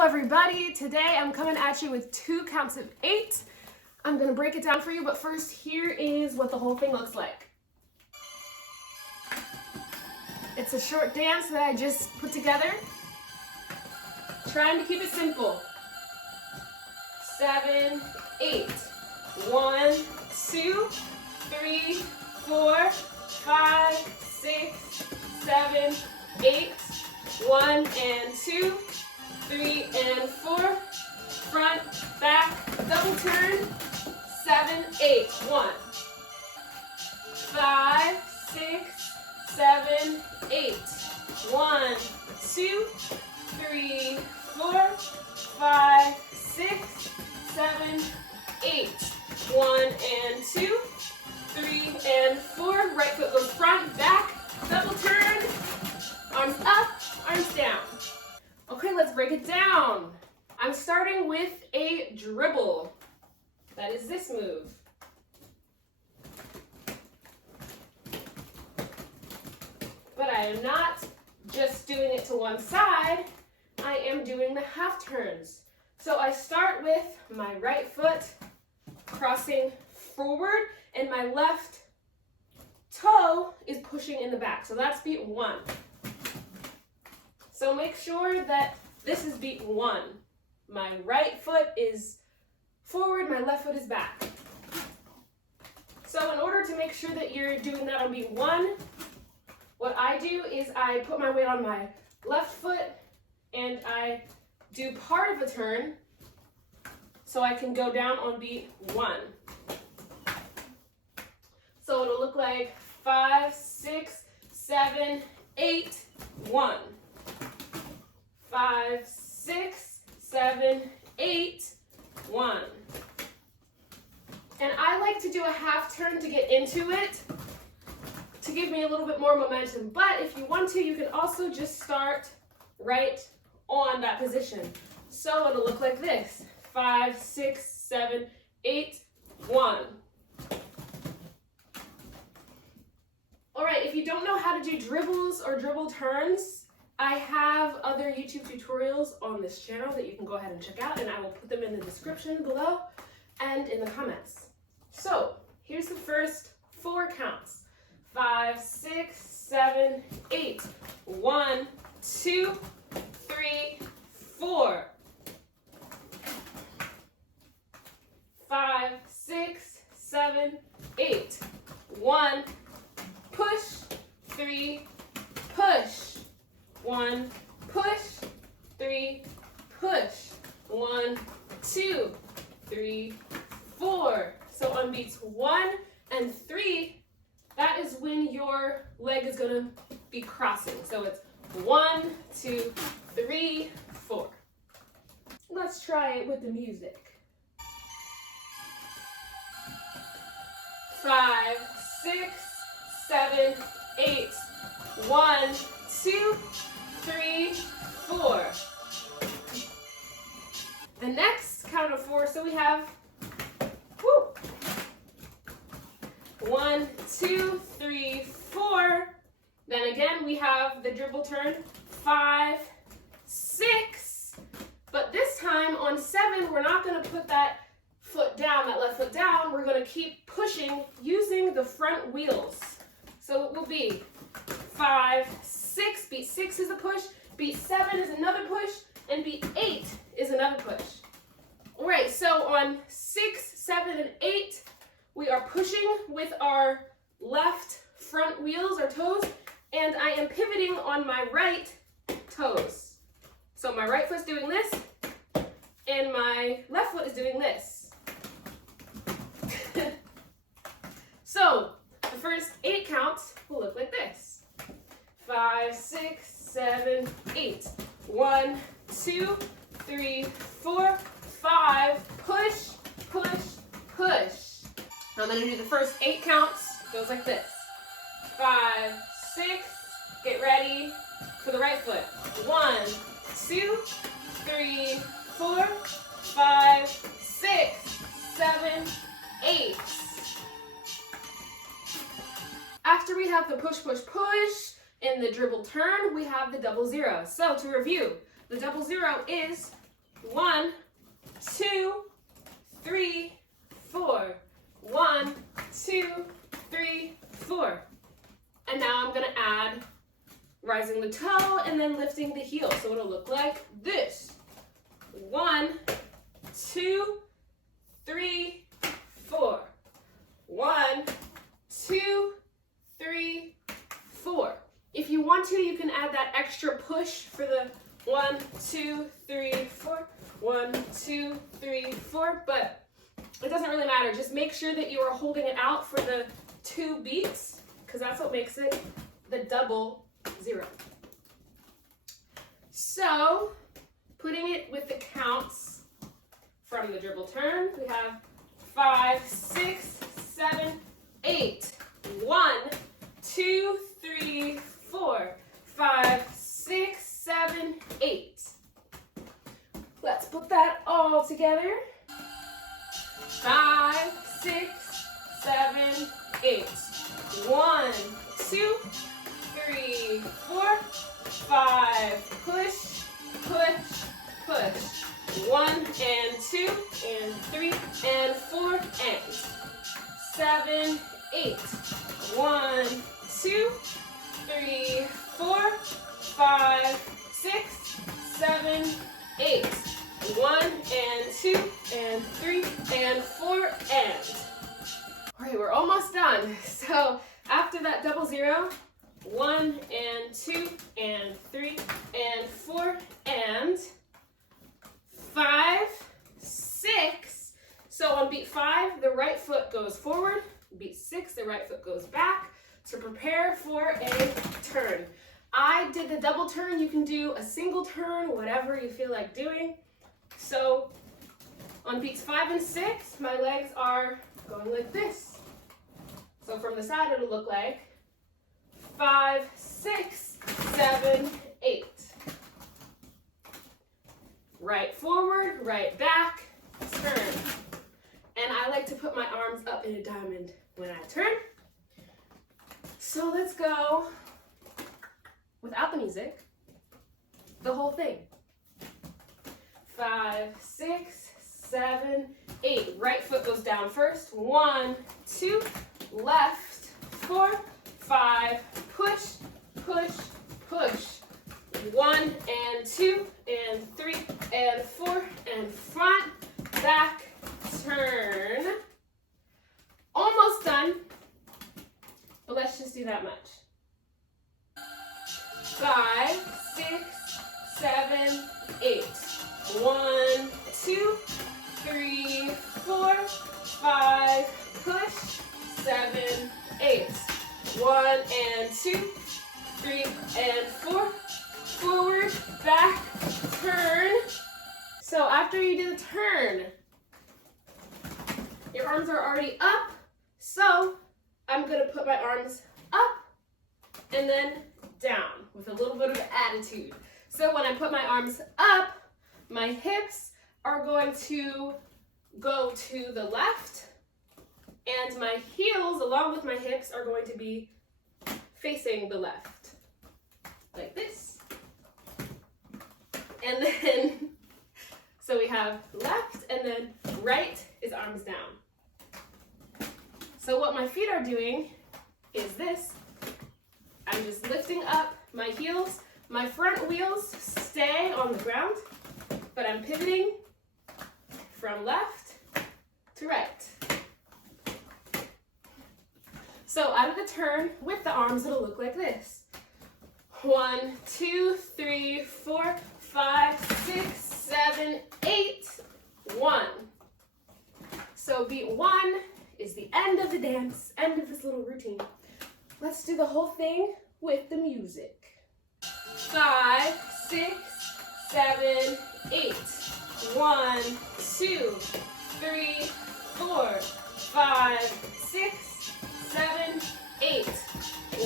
Hello everybody, today I'm coming at you with 2 counts of 8. I'm going to break it down for you, but first here is what the whole thing looks like. It's a short dance that I just put together, trying to keep it simple. 7, 8. 1, 2, 3, 4, 5, 6, 7, 8. 1 and 2, 3 and 4, front, back, double turn, 7, 8, 1, 5, 6, 7, 8, 1, 2, 3, 4, 5, 6, 7, 8, 1 and 2, 3 and 4, right foot goes front, back, double turn, arms up, arms down. Okay, let's break it down. I'm starting with a dribble. That is this move. But I am not just doing it to one side. I am doing the half turns. So I start with my right foot crossing forward and my left toe is pushing in the back. So that's beat 1. So make sure that this is beat 1. My right foot is forward, my left foot is back. So in order to make sure that you're doing that on beat 1, what I do is I put my weight on my left foot and I do part of a turn so I can go down on beat 1. So it'll look like 5, 6, 7, 8, 1. 5, 6, 7, 8, 1. And I like to do a half turn to get into it to give me a little bit more momentum. But if you want to, you can also just start right on that position. So it'll look like this. 5, 6, 7, 8, 1. All right, if you don't know how to do dribbles or dribble turns, I have other YouTube tutorials on this channel that you can go ahead and check out, and I will put them in the description below and in the comments. So here's the first 4 counts. 5, 6, 7, 8. 1, 2, 3, 4. 5, 6, 7, 8. 1, push, 3, push. 1, push, 3, push. 1, 2, 3, 4. So on beats 1 and 3, that is when your leg is going to be crossing. So it's 1, 2, 3, 4. Let's try it with the music. 5, 6, 7, 8. 1, 2, 3, 4. The next count of 4, so we have 1, 2, 3, 4. Then again we have the dribble turn 5, 6. But this time on 7, we're not going to put that foot down, that left foot down. We're going to keep pushing using the front wheels. So it will be 5, 6, beat 6 is a push, beat 7 is another push, and beat 8 is another push. All right, so on 6, 7, and 8, we are pushing with our left front wheels, our toes, and I am pivoting on my right toes. So my right foot's doing this, and my left foot is doing this. So the first 8 counts will look like this. 5, 6, 7, 8. 1, 2, 3, 4, 5. Push, push, push. I'm going to do the first 8 counts. It goes like this. 5, 6. Get ready for the right foot. 1, 2, 3, 4, 5, 6, 7, 8. After we have the push, push, push, in the dribble turn, we have the double zero. So to review, the double zero is 1, 2, 3, 4. 1, 2, 3, 4. And now I'm gonna add rising the toe and then lifting the heel. So it'll look like this. 1, 2, 3, 4. 1, 2, 3, 4. If you want to, you can add that extra push for the 1, 2, 3, 4. 1, 2, 3, 4. But it doesn't really matter. Just make sure that you are holding it out for the 2 beats, because that's what makes it the double 0. So, putting it with the counts from the dribble turn, we have 5, 6, 7, 8. 1, 2, 3, 4. 5, 6, 7, 8. Let's put that all together. 5, 6, 7, 8. 1, 2, 3, 4, 5. Push, push, push. 1 and 2 and 3 and 4 and 7, 8. 1, 2, 3, 4, 5, 6, 7, 8. 1 and 2 and 3 and 4 and. All right, we're almost done. So after that double 0, 1 and 2 and 3 and 4 and 5, 6. So on beat 5, the right foot goes forward. Beat 6, the right foot goes back to prepare for a turn. I did the double turn. You can do a single turn, whatever you feel like doing. So on beats 5 and 6, my legs are going like this. So from the side, it'll look like 5, 6, 7, 8. Right forward, right back, turn. And I like to put my arms up in a diamond when I turn. So let's go without the music, the whole thing. 5, 6, 7, 8. Right foot goes down first. 1, 2, left, 4, 5, push, push, push. 1 and 2 and 3 and 4 and front, back, turn. Almost done, but let's just do that much. 5, 6, 7, 8. 1, 2, 3, 4, 5, push, 7, 8. 1 and 2, 3 and 4, forward, back, turn. So after you do the turn, your arms are already up, so I'm gonna put my arms up and then down with a little bit of attitude. So when I put my arms up, my hips are going to go to the left, and my heels, along with my hips, are going to be facing the left, like this. And then, so we have left, and then right is arms down. So what my feet are doing is this. I'm just lifting up my heels. My front wheels stay on the ground, but I'm pivoting from left to right. So out of the turn with the arms, it'll look like this. 1, 2, 3, 4, 5, 6, 7, 8, 1. So beat 1 is the end of the dance, end of this little routine. Let's do the whole thing with the music. 5, 6, 7, 8. 1, 2, 3, 4, 5, 6, 7, 8.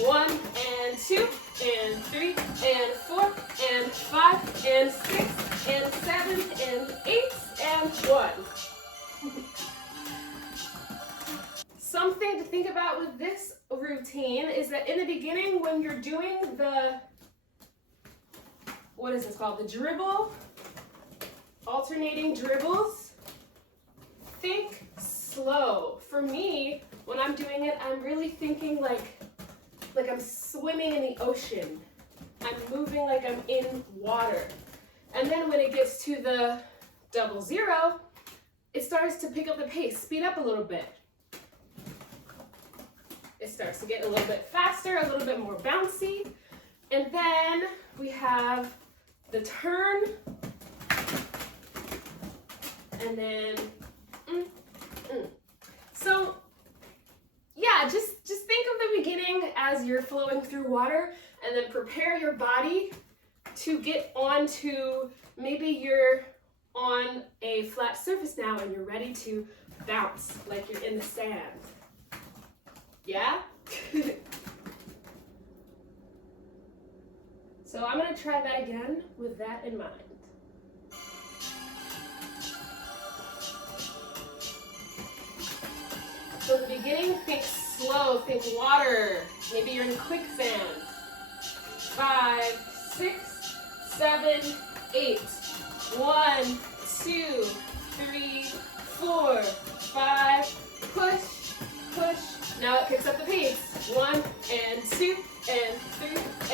1 and 2 and 3 and 4 and 5 and 6 and 7 and 8 and 1. Something to think about with this routine is that in the beginning, when you're doing the, what is this called? The dribble, all alternating dribbles, think slow. For me, when I'm doing it, I'm really thinking like I'm swimming in the ocean. I'm moving like I'm in water. And then when it gets to the 00, it starts to pick up the pace, speed up a little bit. It starts to get a little bit faster, a little bit more bouncy. And then we have the turn. And then, So, yeah, just think of the beginning as you're flowing through water, and then prepare your body to get onto, maybe you're on a flat surface now and you're ready to bounce like you're in the sand. Yeah? So I'm gonna try that again with that in mind. So at the beginning, think slow, think water. Maybe you're in quicksand. 5, 6, 7, 8. 1, 2, 3, 4, 5. Push, push. Now it picks up the pace. 1 and 2 and 3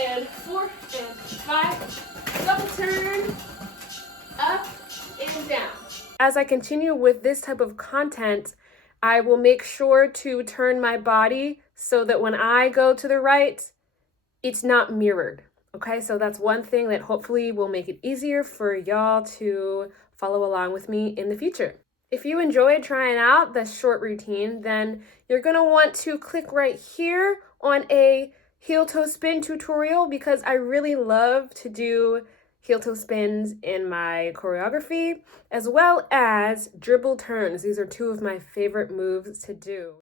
and 4 and 5. Double turn. Up and down. As I continue with this type of content, I will make sure to turn my body so that when I go to the right, it's not mirrored. Okay, so that's one thing that hopefully will make it easier for y'all to follow along with me in the future. If you enjoyed trying out this short routine, then you're gonna want to click right here on a heel toe spin tutorial, because I really love to do heel toe spins in my choreography, as well as dribble turns. These are two of my favorite moves to do.